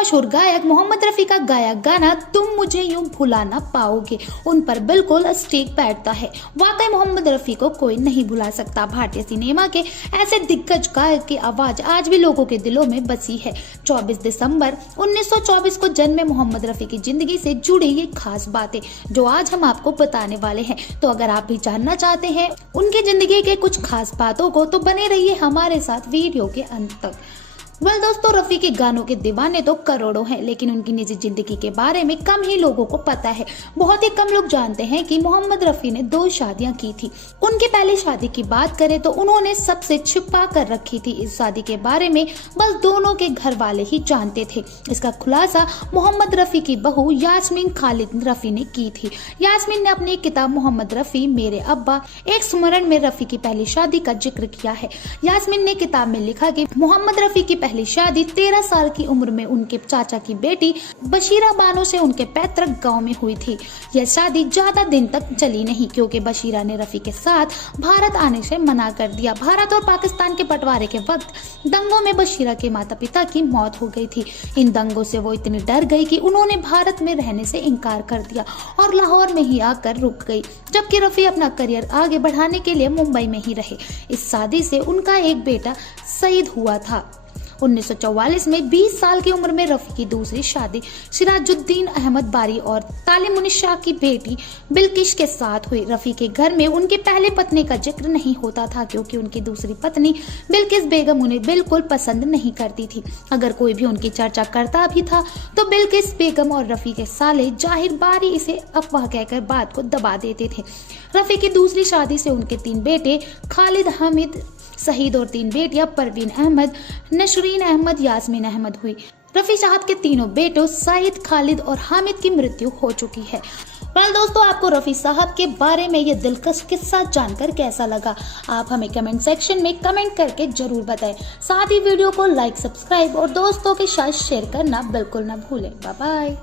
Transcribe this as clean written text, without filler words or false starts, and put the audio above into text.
मशहूर गायक मोहम्मद रफी का गाया गाना तुम मुझे यूं भुला ना पाओगे उन पर बिल्कुल स्टिक बैठता है। वाकई मोहम्मद रफी को कोई नहीं भुला सकता। भारतीय सिनेमा के ऐसे दिग्गज गायक की आवाज आज भी लोगों के दिलों में बसी है। 24 दिसंबर 1924 को जन्मे मोहम्मद रफी की जिंदगी से जुड़ी ये खास बातें जो आज हम आपको बताने वाले हैं। तो अगर आप भी जानना चाहते हैं उनकी जिंदगी के कुछ खास बातों को तो बने रहिए हमारे साथ वीडियो के अंत तक। दोस्तों, रफी के गानों के दीवाने तो करोड़ों हैं, लेकिन उनकी निजी जिंदगी के बारे में कम ही लोगों को पता है। बहुत ही कम लोग जानते हैं कि मोहम्मद रफी ने 2 शादियां की थी। उनकी पहली शादी की बात करें तो उन्होंने सबसे छिपा कर रखी थी। इस शादी के बारे में बस दोनों के घर वाले ही जानते थे। इसका खुलासा मोहम्मद रफी की बहू यास्मीन खालिद रफी ने की थी। यास्मीन ने अपनी किताब मोहम्मद रफी मेरे अब्बा एक स्मरण में रफी की पहली शादी का जिक्र किया है। यास्मीन ने किताब में लिखा कि मोहम्मद रफी की पहली शादी 13 साल की उम्र में उनके चाचा की बेटी बशीरा बानो से उनके पैतृक गांव में हुई थी। यह शादी ज्यादा दिन तक चली नहीं क्योंकि बशीरा ने रफी के साथ भारत आने से मना कर दिया। भारत और पाकिस्तान के बंटवारे के वक्त दंगों में बशीरा के माता पिता की मौत हो गई थी। इन दंगों से वो इतनी डर गई कि उन्होंने भारत में रहने से इनकार कर दिया और लाहौर में ही आकर रुक गई, जबकि रफी अपना करियर आगे बढ़ाने के लिए मुंबई में ही रहे। इस शादी से उनका एक बेटा शहीद हुआ था। 1944 में 20 साल की उम्र में रफी की दूसरी शादी सिराजुद्दीन अहमद बारी और तालिमुनी शाह की बेटी बिल्किश के साथ हुई। रफी के घर में उनकी पहली पत्नी का जिक्र नहीं होता था क्योंकि उनकी दूसरी पत्नी बिल्किस बेगम उन्हें बिल्कुल पसंद नहीं करती थी। अगर कोई भी उनकी चर्चा करता भी था तो बिल्किस बेगम और रफी के साले जाहिर बारी इसे अफवाह कहकर बात को दबा देते थे। रफी की दूसरी शादी से उनके 3 बेटे खालिद हमीद शहीद और 3 बेटियां परवीन अहमद, नशरीन अहमद, यास्मीन अहमद हुई। रफी साहब के तीनों बेटों सईद, खालिद और हामिद की मृत्यु हो चुकी है। दोस्तों, आपको रफी साहब के बारे में ये दिलकश किस्सा जानकर कैसा लगा? आप हमें कमेंट सेक्शन में कमेंट करके जरूर बताएं। साथ ही वीडियो को लाइक, सब्सक्राइब और दोस्तों के साथ शेयर करना बिल्कुल ना भूलें। Bye bye.